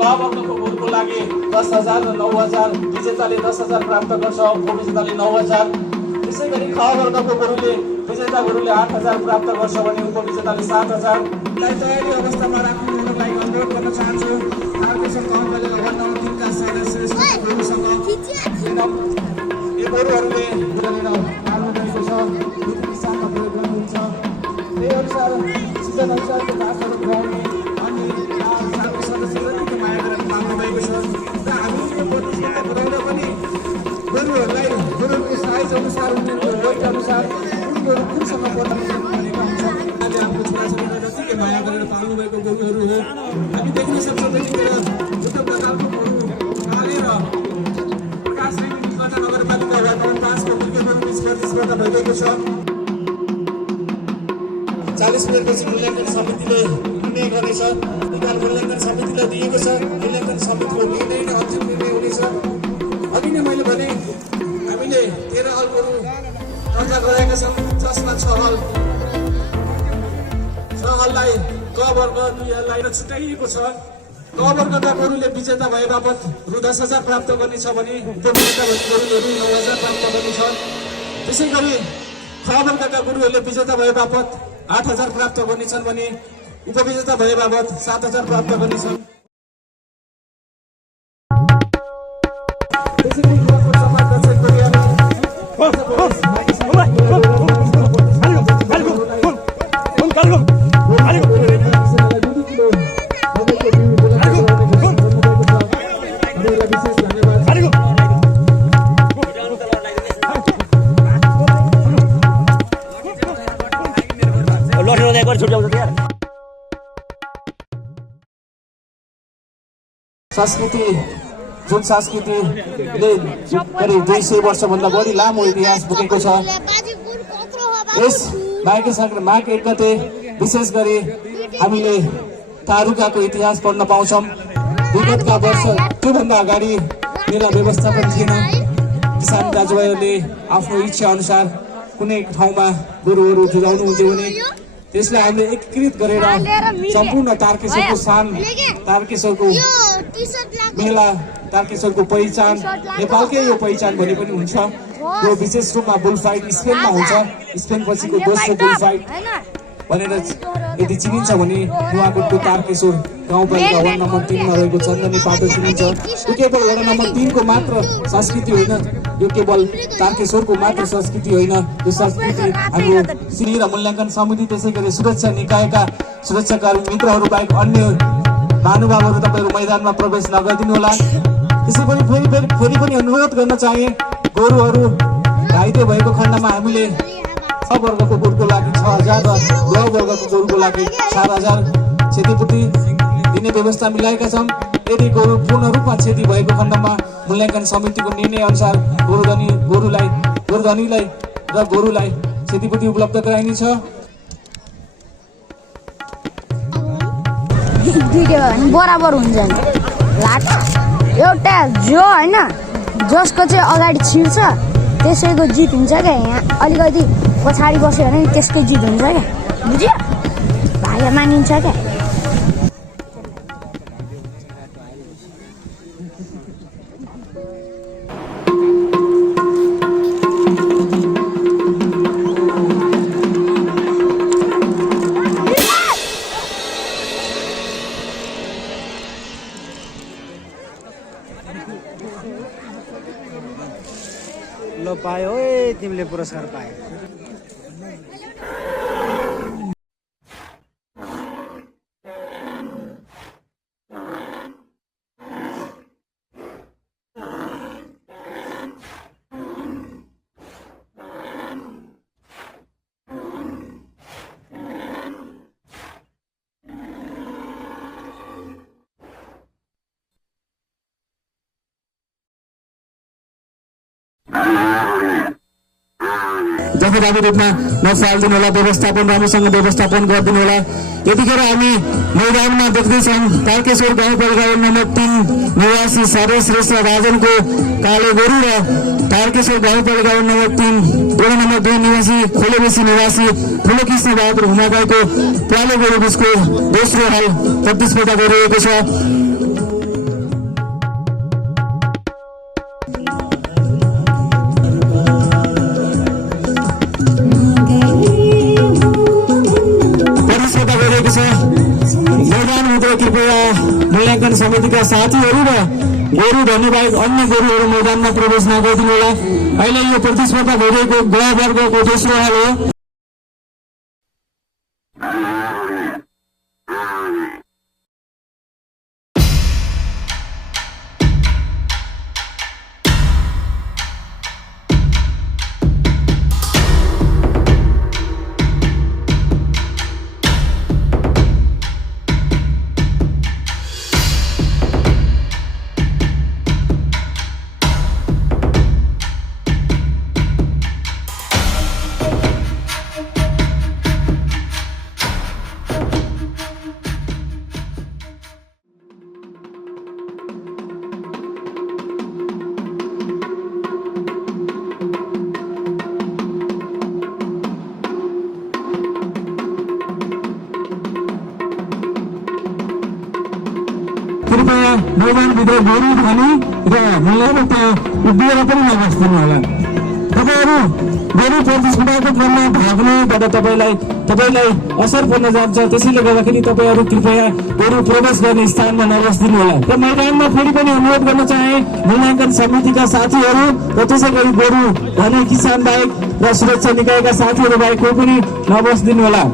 वर्गको गोरुको लागि 10,000 र 9,000, विजेताले 10,000 प्राप्त गर्छ, उपविजेताले 9,000। त्यसै गरी ख वर्गको गोरुले विजेता गोरुले 8,000 प्राप्त गर्छ भने उपविजेताले 7,000। तयारी अवस्थामा राख्नुको लागि अनुरोध गर्न चाहन्छु। तारकेश्वर गाउँपालिका वार्ड नम्बर 3 का साइना श्रेष्ठ गोरुसँग यी गोरुहरूले कुरा लिन थाल्नुभएको छ। नीति दिशामा प्रयोग गर्नुहुन्छ। त्यही अनुसार सिजन अनुसारको घाँसहरू खुवाउने अनि साथको सदस्य जतिको माया गरेर माग्नुभएको छ। र हामी यो प्रतियोगिता गराउँदा पनि गोरुहरूलाई गोरुको साइज अनुसार उनीहरूको वेट अनुसार कुन गोरु कुनसँग पर्ने भनेको हुन्छ। आज हाम्रो छोराछोरीलाई जतिकै माया गरेर पाल्नुभएको गोरुहरू हो। हामी देख्न सक्छौँ त्यतिखेर उत्तम प्रकारको गोरु पालेर प्रकाश नगरपालिका वार्ड नम्बर 5 को क्रिकेट बिच प्रतिस्पर्धा भइरहेको छ। 40 मिनटपछि मूल्याङ्कन समितिले निर्णय गर्नेछ। निकाल मूल्याङ्कन समितिलाई दिएको छ। मूल्याङ्कन समितिको निर्णय नै अन्तिम निर्णय हुनेछ। अघि नै मैले भने हामीले 13 हल गोरु दर्ता गरेका छौँ, जसमा 6 हललाई क वर्ग 2 हललाई छुट्याइएको छ। क वर्गका गोरुले विजेता भए बापत रु 10,000 प्राप्त गर्नेछ भने उपविजेता भएको गोरुले रु 9,000 प्राप्त गर्नेछ। त्यसै गरी ख वर्गका गोरुहरूले विजेता भए बापत 8,000 प्राप्त गर्नेछन् भने उपविजेता भए बापत 7,000 प्राप्त गर्नेछन्। त्यसै गरी संस्कृति जुन संस्कृतिले करिब 200 वर्षभन्दा बढी लामो इतिहास बोकेको छ। यस माघ 1 गते विशेष गरी हामीले तारुकाको इतिहास पढ्न पाउँछौँ। विगतका वर्ष त्योभन्दा अगाडि मेला व्यवस्थापन थिएन। किसान दाजुभाइहरूले आफ्नो इच्छा अनुसार कुनै ठाउँमा गोरुहरू जुझाउनु हुन्थ्यो भने त्यसलाई हामीले एकीकृत गरेर सम्पूर्ण तारकेश्वरको शान, तारकेश्वरको मेला, तारकेश्वरको पहिचान, नेपालकै यो पहिचान भने पनि हुन्छ। यो विशेष रूपमा बुल फाइट स्पेनमा हुन्छ। स्पेन पछिको दोस्रो बुल फाइट भनेर यदि चिनिन्छ भने नुवाकोटको तारकेश्वर गाउँपालिका वार्ड नम्बर 3 मा रहेको चन्दनी पाटो चिनिन्छ। यो केवल वार्ड नम्बर 3 को मात्र संस्कृति होइन, यो केवल तारकेश्वरको मात्र संस्कृति होइन। यो संस्कृति हाम्रो श्री र मूल्याङ्कन समिति त्यसै गरी सुरक्षा निकायका सुरक्षाकर्मी मित्रहरू बाहेक अन्य महानुभावहरू तपाईँहरू मैदानमा प्रवेश नगरिदिनु होला। त्यसै पनि फेरि पनि अनुरोध गर्न चाहे, गोरुहरू घाइते भएको खण्डमा हामीले ख वर्गको गोरुको लागि 6,000 र ग वर्गको गोरुको लागि 4,000 क्षतिपूर्ति दिने व्यवस्था मिलाएका छौँ। यदि गोरु पूर्ण रूपमा क्षति भएको खण्डमा मूल्याङ्कन समितिको निर्णय अनुसार गोरुधनीलाई र गोरुलाई क्षतिपूर्ति उपलब्ध गराइनेछ। बराबर हुन्छ लाटा एउटा जो होइन जसको चाहिँ अगाडि छिर्छ त्यसैको जित हुन्छ क्या। यहाँ अलिकति पछाडि बस्यो भने त्यसकै जित हुन्छ क्या। बुझ्यो? भाग्य मानिन्छ क्या। ल पायो ए तिमीले पुरस्कार पायो। जथाभावी रूपमा नफालिदिनु होला, व्यवस्थापन राम्रोसँग व्यवस्थापन गरिदिनु होला। यतिखेर हामी मैदानमा देख्दैछौँ तारकेश्वर गाउँपालिका नम्बर 3 निवासी सारे श्रेष्ठ राजनको कालो गोरु र तारकेश्वर गाउँपालिका नम्बर 3 वडा नम्बर 2 निवासी खोलेबेसी निवासी ठुलोकृष्ण बहादुर हुमागाईको कालो गोरु बिचको दोस्रो हल प्रतिस्पर्धा गरिरहेको छ। समितिका साथीहरू र गोरु धनीबाहेक अन्य गोरुहरू मैदानमा प्रवेश नगरिदिनु होला। अहिले यो प्रतिस्पर्धा भइरहेको ग वर्गको दोस्रो हल हो। कृपया मैदानभित्र गोरु धनी र महिलाबाट उभिएर पनि नबस्दिनु होला। तपाईँहरू गोरु प्रतिस्पर्धाको क्रममा भाग्नुबाट तपाईँलाई असर पर्न जान्छ। त्यसैले गर्दाखेरि तपाईँहरू कृपया गोरु प्रवेश गर्ने स्थानमा नबस्दिनु होला। र मैदानमा फेरि पनि अनुरोध गर्न चाहे मूल्याङ्कन समितिका साथीहरू र त्यसै गरी गोरु धनी किसान बाहेक र सुरक्षा निकायका साथीहरू बाहेक कोही पनि नबस्दिनु होला।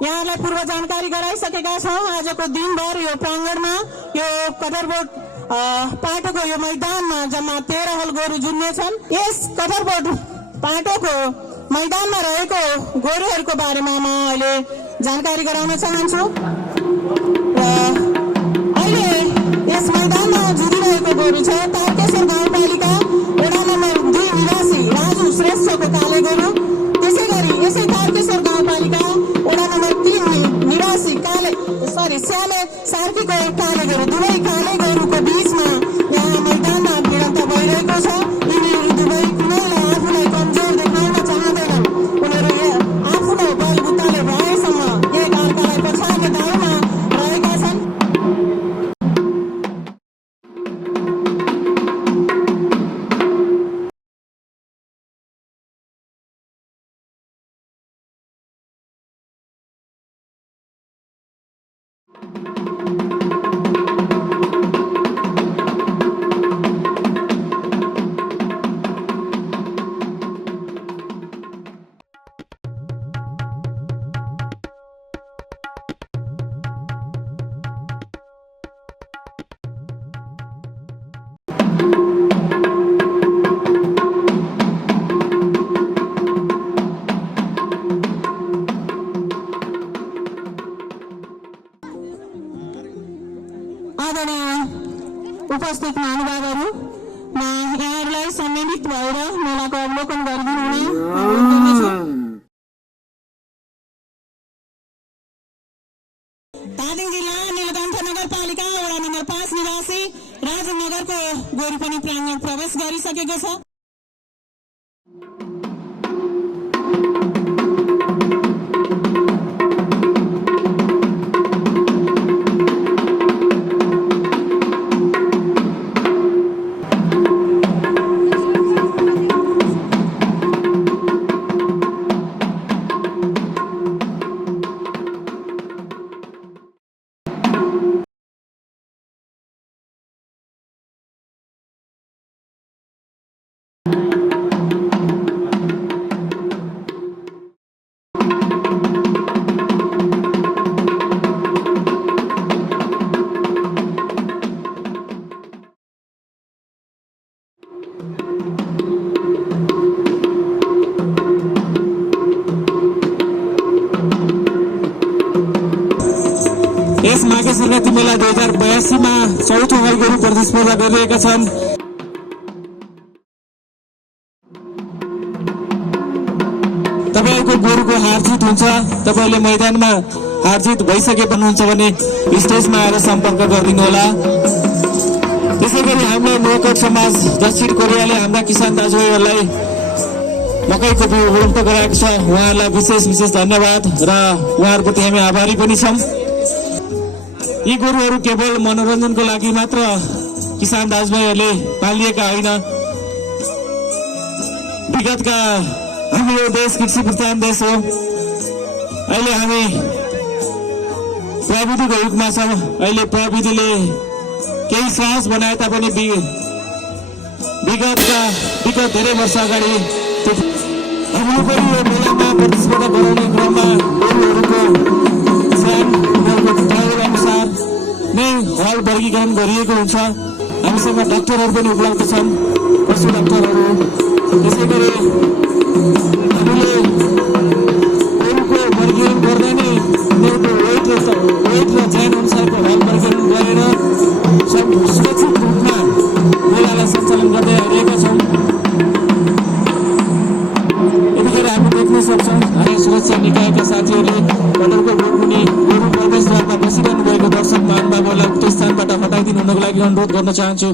यहाँलाई पूर्व जानकारी गराइसकेका छौँ। आजको दिनभर यो प्राङ्गणमा यो कदरबोट पाटोको यो मैदानमा जम्मा 13 हल गोरु जुन्नेछन्। यस कदरबोट पाटोको मैदानमा रहेको गोरुहरूको बारेमा म अहिले जानकारी गराउन चाहन्छु। र अहिले यस मैदानमा जुरिरहेको गोरु छ तारकेश्वर गाउँपालिका वडा नम्बर 2 निवासी राजु श्रेष्ठको काले गोरु। त्यसै गरी यसै तारकेश्वर गाउँपालिका वडा नम्बर 3 निवासी श्यामे सार्कीको काले गोरु। दुवै काले गोरुको बीचमा यहाँ मैदानमा भिडन्त भइरहेको छ। यिनीहरू दुवै कुनैलाई आफूलाई कमजोर देखाउन चाहँदैनन्। उनीहरू आफ्नो बलबुताले भएसम्म एक अर्कालाई पछाड्ने दाउमा रहेका छन्। उपस्थित महानुभावहरू, म यहाँहरूलाई सम्मिलित भएर मेलाको अवलोकन गरिदिनु हुन अनुरोध गर्दछु। धादिङ जिल्ला नीलकण्ठ नगरपालिका वडा नम्बर 5 निवासी राजनगरको गोरु पनि प्राङ्गण प्रवेश गरिसकेको छ। यस माघे संक्रान्ति मेला 2082 मा 4औं हल गोरु प्रतिस्पर्धा गरिरहेका छन्। तपाईको गोरुको हारजित हुन्छ, तपाईले मैदानमा हारजित भइसके हुनुहुन्छ भने स्टेजमा आएर सम्पर्क गरिदिनु होला। त्यसैगरी हाम्रो नोकट समाज दक्षिण कोरियाले हाम्रा किसान दाजुभाइहरूलाई मकैको बिउ उपलब्ध गराएको छ। उहाँहरूलाई विशेष धन्यवाद र उहाँहरूप्रति हामी आभारी पनि छौँ। यी गोरुहरू केवल मनोरञ्जनको लागि मात्र किसान दाजुभाइहरूले पालिएका होइन। विगतका हाम्रो देश कृषि प्रधान देश हो। अहिले हामी प्रविधिको युगमा छौँ। अहिले प्रविधिले केही सहज बनाए तापनि विगत धेरै वर्ष अगाडि हाम्रो पनि यो मेलामा प्रतिस्पर्धा गराउने क्रममा गोरुहरूको सानो उनीहरूको तौल अनुसार नै हल वर्गीकरण गरिएको हुन्छ। हामीसँग डाक्टरहरू पनि उपलब्ध छन्, पशु डाक्टरहरू। त्यसै गरी हामीले गोरुको वर्गीकरण गर्दा नै उनीहरूको वेट र ज्यान अनुसारको हल वर्गीकरण गरेर सुरक्षित रूपमा मेलालाई सञ्चालन गर्दै आइरहेका छौँ। यतिखेर हामी देख्न सक्छौँ हामी सुरक्षा निकायका साथीहरूले कटरको गोरुमुनि गोरु प्रवेशद्वारमा बसिरहनु भएको दर्शक महानुभावहरूलाई उक्त स्थानबाट हटाइदिनु हुनको लागि अनुरोध गर्न चाहन्छु।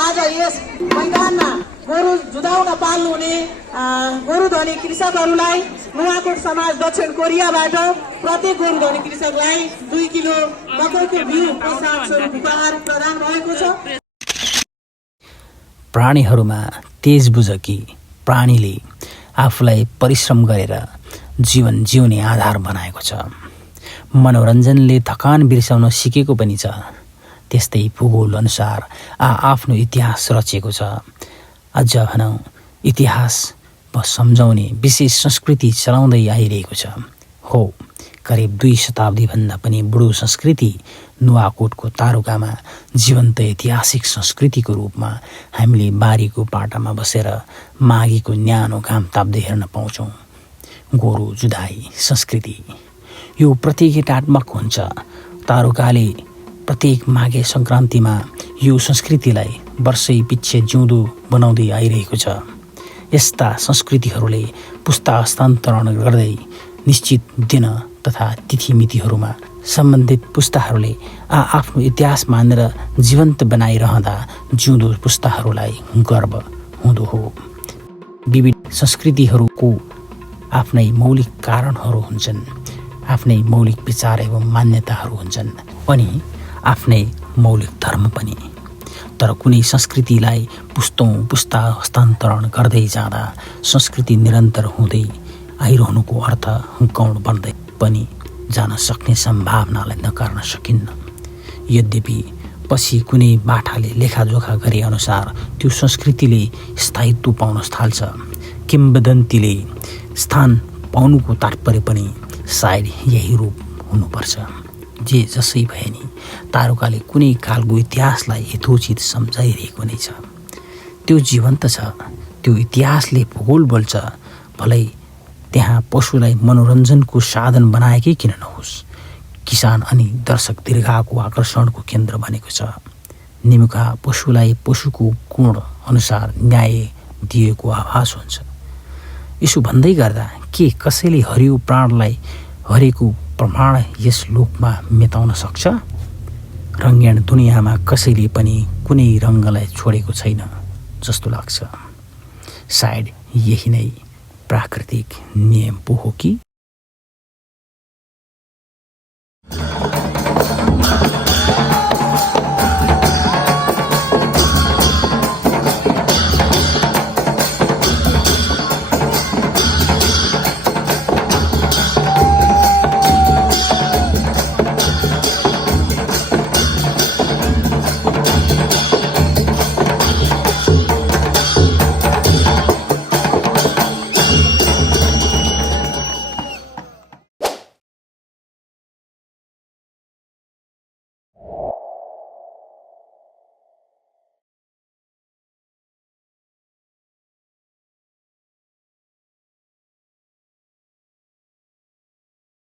आज यस मैदानमा गोरु जुधाउन पाल्नुहुने गोरुधनी कृषकहरूलाई नुवाकोट समाज दक्षिण कोरियाबाट प्रत्येक गोरुधनी कृषकलाई 2 किलो मकैको बिउ प्रोत्साहन स्वरूप उपहार प्रदान भएको छ। प्राणीहरूमा तेज बुझकी प्राणीले आफूलाई परिश्रम गरेर जीवन जिउने आधार बनाएको छ। मनोरञ्जनले थकान बिर्साउन सिकेको पनि छ। त्यस्तै भूगोल अनुसार आफ्नो इतिहास रचेको छ। अझ भनौँ इतिहास सम्झाउने विशेष संस्कृति चलाउँदै आइरहेको छ। हो, करिब 2 शताब्दीभन्दा पनि बढो संस्कृति नुवाकोटको तारुकामा जीवन्त ऐतिहासिक संस्कृतिको रूपमा हामीले बारीको पाटामा बसेर माघीको न्यानो घाम ताप्दै हेर्न पाउँछौँ। गोरु जुधाई संस्कृति यो प्रतीकात्मक हुन्छ। तारुकाले प्रत्येक माघे सङ्क्रान्तिमा यो संस्कृतिलाई वर्षै पछि जिउँदो बनाउँदै आइरहेको छ। यस्ता संस्कृतिहरूले पुस्ता हस्तान्तरण गर्दै निश्चित दिन तथा तिथिमितिहरूमा सम्बन्धित पुस्ताहरूले आफ्नो इतिहास मानेर जीवन्त बनाइरहँदा जिउँदो पुस्ताहरूलाई गर्व हुँदो हो। विविध संस्कृतिहरूको आफ्नै मौलिक कारणहरू हुन्छन्, आफ्नै मौलिक विचार एवं मान्यताहरू हुन्छन् अनि आफ्नै मौलिक धर्म पनि। तर कुनै संस्कृतिलाई पुस्ता हस्तान्तरण गर्दै जाँदा संस्कृति निरन्तर हुँदै आइरहनुको अर्थ गौण बन्दै पनि जान सक्ने सम्भावनालाई नकार्न सकिन्न। यद्यपि पछि कुनै बाठाले लेखाजोखा गरे अनुसार त्यो संस्कृतिले स्थायित्व पाउन थाल्छ। किम्वदन्तीले स्थान पाउनुको तात्पर्य पनि सायद यही रूप हुनुपर्छ। जे जसै भए नि तारुकाले कुनै कालको इतिहासलाई यथोचित सम्झाइरहेको नै छ। त्यो जीवन्त छ। त्यो इतिहासले भूगोल बोल्छ। भलै त्यहाँ पशुलाई मनोरञ्जनको साधन बनाएकै किन नहोस्। किसान अनि दर्शक दीर्घाको आकर्षणको केन्द्र बनेको छ। निमुखा पशुलाई पशुको गुण अनुसार न्याय दिएको आभास हुन्छ। यसो भन्दै गर्दा के कसैले हरियो प्राणलाई हरेको प्रमाण यस लोकमा मेटाउन सक्छ? रङ्गीन दुनियाँमा कसैले पनि कुनै रङ्गलाई छोडेको छैन जस्तो लाग्छ। सायद यही नै प्राकृतिक नियम पो हो कि